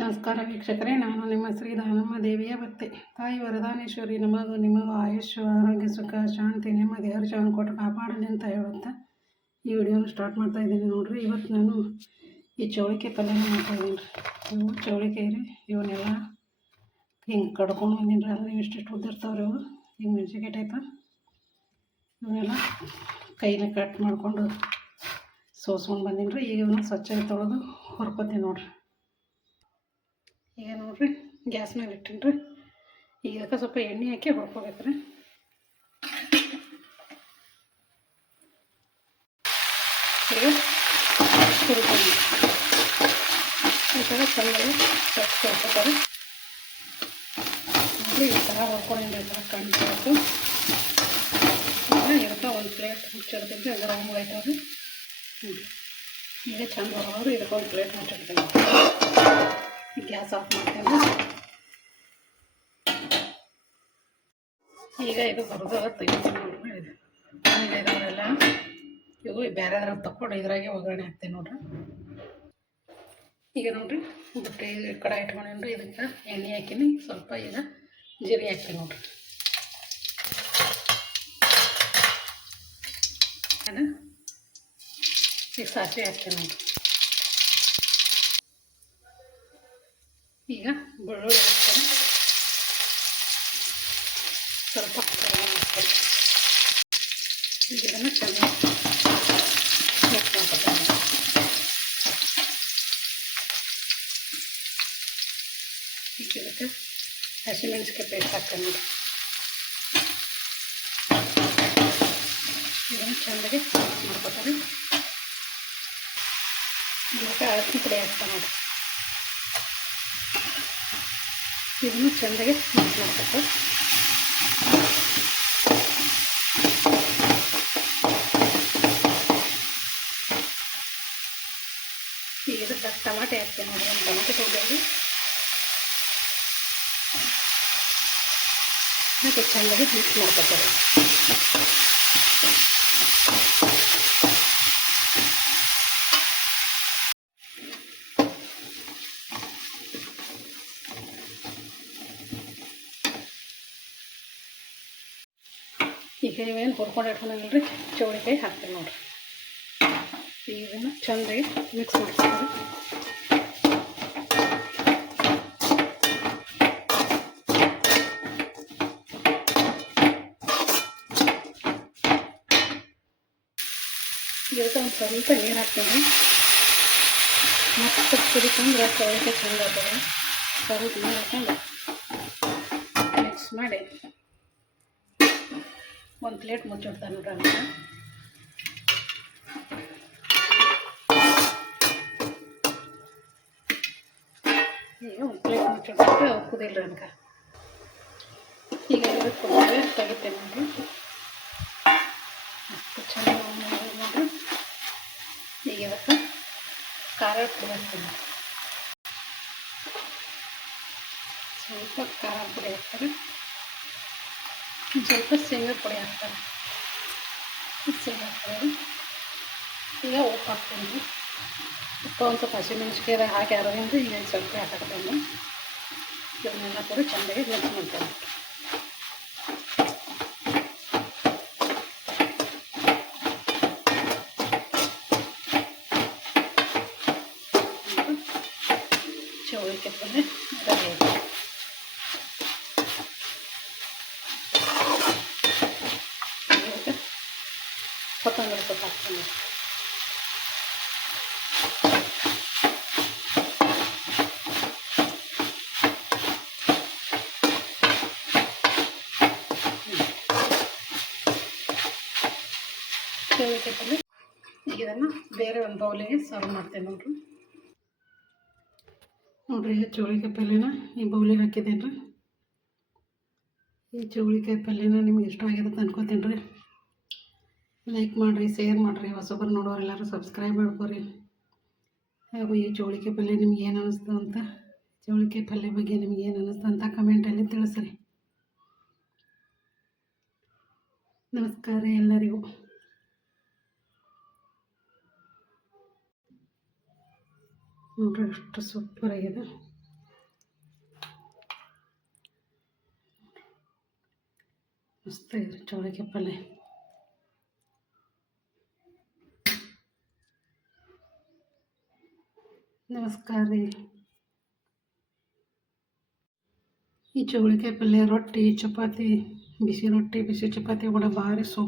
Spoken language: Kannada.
ನಮಸ್ಕಾರ ವೀಕ್ಷಕರೇ, ನಾನು ನಿಮ್ಮ ಶ್ರೀ ದಾನಮ್ಮ ದೇವಿಯ ಭಕ್ತೆ. ತಾಯಿ ವರದಾನೇಶ್ವರಿ ನಿಮಗೂ ಆಯುಷ್ಯ, ಆರೋಗ್ಯ, ಸುಖ, ಶಾಂತಿ, ನೆಮ್ಮದಿ, ಹರ್ಷವನ್ನು ಕೊಟ್ಟು ಕಾಪಾಡಲಿ ಅಂತ ಹೇಳುತ್ತಾ ಈ ವಿಡಿಯೋನ ಸ್ಟಾರ್ಟ್ ಮಾಡ್ತಾ ಇದ್ದೀನಿ. ನೋಡಿರಿ, ಇವತ್ತು ನಾನು ಈ ಚೌಳಿಕಾಯಿ ಪಲ್ಯನ ಮಾಡ್ತಾಯಿದ್ದೀನಿ ರೀ. ಇವು ಚೌಳಿಕಾಯಿ ರೀ, ಇವನ್ನೆಲ್ಲ ಹಿಂಗೆ ಕಡ್ಕೊಂಡು ಬಂದೀನಿ ರೀ. ಅಂದರೆ ಇಷ್ಟಿಷ್ಟು ಉದ್ದಿರ್ತಾವ್ರಿ ಇವು, ಹಿಂಗೆ ಮೆಣಸಿನ್ಕಾಯಿ ಟೈಪ. ಇವನ್ನೆಲ್ಲ ಕೈನ ಕಟ್ ಮಾಡಿಕೊಂಡು ಸೋಸ್ಕೊಂಡು ಬಂದೀನಿ ರೀ. ಈಗ ಇವನ್ನ ಸ್ವಚ್ಛವಾಗಿ ತೊಳೆದು ಹೊರ್ಕೋತೀನಿ ನೋಡಿರಿ. ಈಗ ನೋಡಿರಿ, ಗ್ಯಾಸ್ ಮೇಲೆ ಇಟ್ಟೀನಿ ರೀ. ಈಗ ಅದಕ್ಕೆ ಸ್ವಲ್ಪ ಎಣ್ಣೆ ಹಾಕಿ ಹೊಡ್ಕೋಬೇಕು ರೀ. ಈಗ ಹುರ್ಕೊಂಡು ಈ ಥರ ಚೆನ್ನಾಗಿ ಸ್ವಚ್ಛ ಹೊಡ್ಕೋತಾರೆ ನೋಡಿ. ಈ ಥರ ಹೊಡ್ಕೊಂಡಿದ್ದೆ, ಈ ಥರ ಕಾಣಿಸ್ಬೇಕು. ಈಗ ಇದಕ್ಕೆ ಒಂದು ಪ್ಲೇಟ್ ಮುಚ್ಚಿಡ್ತೀನಿ. ಅದರ ಹೋಗ್ತಾವ್ರಿ. ಈಗ ಚಂದ ಹೊರಗೋರು ಇದಕ್ಕೆ ಒಂದು ಪ್ಲೇಟ್ ಮುಚ್ಚಿಡ್ತೀನಿ. ಗ್ಯಾಸ್ ಆಫ್ ಮಾಡ್ತೇನೆ. ಈಗ ಇದು ಹೊರದ ತೆಗಿತೀನಿ ನೋಡ್ರಿ. ಇದು ಇದಾವರೆಲ್ಲ ಇವು ಬೇರೆದ್ರಾಗ ತಗೊಂಡು ಇದ್ರಾಗೆ ಒಗ್ಗರಣೆ ಹಾಕ್ತೀನಿ ನೋಡ್ರಿ. ಈಗ ನೋಡ್ರಿ, ಬಟ್ಟೆ ಕಡೆ ಇಟ್ಕೊಂಡೇನ್ರಿ. ಇದಕ್ಕೆ ಎಣ್ಣೆ ಹಾಕಿನಿ, ಸ್ವಲ್ಪ ಈಗ ಜೀರಿಗೆ ಹಾಕ್ತೀನಿ ನೋಡ್ರಿ. ಈಗ ಸಾಸಿವೆ ಹಾಕ್ತೀನಿ ನೋಡ್ರಿ. ಈಗ ಬೆಳ್ಳುಳ್ಳಿ ಹಾಕ್ತೀನಿ, ಸ್ವಲ್ಪ ಹಾಕ್ತೀನಿ. ಈಗ ಇದನ್ನು ಚೆನ್ನಾಗಿ ಮಿಕ್ಸ್ ಮಾಡ್ಕೊತೀನಿ. ಈಗ ಇದಕ್ಕೆ ಹಸಿಮೆಣಸಿನ್ಕಾಯಿ ಪೇಸ್ಟ್ ಹಾಕ್ತೀನಿ ನೋಡಿ. ಇದನ್ನು ಚೆನ್ನಾಗಿ ಮಿಕ್ಸ್ ಮಾಡ್ಕೊತೀನಿ. ಇದಕ್ಕೆ ಅರಶಿನ ಪುಡಿ ಹಾಕ್ತೀನಿ ನೋಡಿ. ಇದನ್ನು ಚೆಂದಾಗಿ ಮಿಕ್ಸ್ ಮಾಡ್ಬೇಕು. ಈಗ ಇದಕ್ಕೆ ಟಮಾಟೆ ಹಾಕ್ತೀನಿ ನೋಡಿ. ಒಂದು ಟಮಾಟೆ ತೊಗೊಂಡು ಮತ್ತು ಚೆಂದಾಗಿ ಮಿಕ್ಸ್ ಮಾಡ್ಕೊತಾರೆ. ಈಗ ಇವೇನು ಹುರ್ಕೊಂಡು ಇಟ್ಕೊಂಡಿಲ್ಲ ಚೌಳಿಕಾಯಿ ಹಾಕ್ತೀನಿ ನೋಡಿರಿ. ಇದನ್ನು ಚೆಂದಾಗಿ ಮಿಕ್ಸ್ ಮಾಡ್ತೀನಿ. ಇದಕ್ಕೆ ಒಂದು ಸ್ವಲ್ಪ ನೀರು ಹಾಕ್ತೀನಿ. ಮತ್ತು ಕುದಿಕೊಂಡ್ರೆ ಚೌಳಿಕಾಯಿ ಚೆಂದ ಆಗ್ತದೆ. ಸ್ವಲ್ಪ ನೀರು ಹಾಕ್ಕೊಂಡು ಮಿಕ್ಸ್ ಮಾಡಿ ಒಂದು ಪ್ಲೇಟ್ ಮುಚ್ಚಿಡ್ತಾನೆ ನೋಡ್ರಿ. ಅಂತ ಈಗ ಒಂದು ಪ್ಲೇಟ್ ಮುಚ್ಚಿಡ್ತಾರೆ, ಕುದಿಲ್ರಿ ಅನ್ಕ. ಈಗ ಇದಕ್ಕೆ ಕುದಿದ್ರೆ ತೆಗಿತೇನೆ ನೋಡ್ರಿ. ಅಷ್ಟು ಚೆನ್ನಾಗಿ ನೋಡ್ರಿ. ಈಗ ಇದಕ್ಕೆ ಖಾರ ಪುಡಿ ಹಾಕ್ತೀನಿ. ಸ್ವಲ್ಪ ಖಾರ ಪುಡಿ ಹಾಕ್ತಾರೆ, ಸ್ವಲ್ಪ ಶೇಂಗಾ ಪುಡಿ ಹಾಕ್ತಾರೆ. ಶೇಂಗಾ ಪುಡಿ ಈಗ ಉಪ್ಪು ಹಾಕ್ತೀನಿ. ಉಪ್ಪು ಒಂದು ಸ್ವಲ್ಪ ಹಸಿಮೆಣಸಿನ್ಕಾಯಿ ಹಾಕಿ ಆರೋದ್ರಿಂದ ಈಗ ಸ್ವಲ್ಪ ಹಾಕಬೇಕು. ಇದನ್ನೆಲ್ಲ ಕೂಡ ಚೆಂದಾಗಿ ಮಿಕ್ಸ್ ಮಾಡ್ತಾರೆ. ಚೌಳಿಕಾಯಿ ಪಲ್ಯ ರೆಡಿ ಆಯಿತು. ಕೊತ್ತಂಬರಿ ಸೊಪ್ಪು ಹಾಕ್ತೀನಿ. ಚೌಳಿಕಾಯಿ ಪಲ್ಯ ಈಗ ಇದನ್ನು ಬೇರೆ ಒಂದು ಬೌಲಿಗೆ ಸರ್ವ್ ಮಾಡ್ತೇನೆ ನೋಡ್ರಿ. ಈಗ ಚೌಳಿಕಾಯಿ ಪಲ್ಯನ ಈ ಬೌಲಿಗೆ ಹಾಕಿದ್ದೇನೆ ರೀ. ಈ ಚೌಳಿಕಾಯಿ ಪಲ್ಯನ ನಿಮ್ಗೆ ಇಷ್ಟ ಆಗಿರುತ್ತೆ ಅನ್ಕೋತೀನಿ ರೀ. ಲೈಕ್ ಮಾಡಿರಿ, ಶೇರ್ ಮಾಡಿರಿ, ಹೊಸಬರು ನೋಡೋರು ಎಲ್ಲರೂ ಸಬ್ಸ್ಕ್ರೈಬ್ ಮಾಡ್ಕೊರಿ. ಹಾಗೂ ಈ ಚೌಳಿಕಾಯಿ ಪಲ್ಯ ನಿಮ್ಗೆ ಏನು ಅನ್ನಿಸ್ತು ಅಂತ, ಚೌಳಿಕಾಯಿ ಪಲ್ಯ ಬಗ್ಗೆ ನಿಮ್ಗೆ ಏನು ಅನ್ನಿಸ್ತು ಅಂತ ಕಮೆಂಟಲ್ಲಿ ತಿಳಿಸ್ರಿ. ನಮಸ್ಕಾರ ಎಲ್ಲರಿಗೂ. ನೋಡ್ರಿ ಎಷ್ಟು ಸೂಪರ್ ಆಗಿದೆ. ಮಸ್ತ್ ಐತ್ರಿ ಚೌಳಿಕಾಯಿ ಪಲ್ಯ. ನಮಸ್ಕಾರ ರೀ. ಈ ಚೌಳಿಕಾಯಿ ಪಲ್ಯ ರೊಟ್ಟಿ ಚಪಾತಿ, ಬಿಸಿ ರೊಟ್ಟಿ ಬಿಸಿ ಚಪಾತಿ ಕೂಡ ಭಾರಿ ಸೂಪರ್.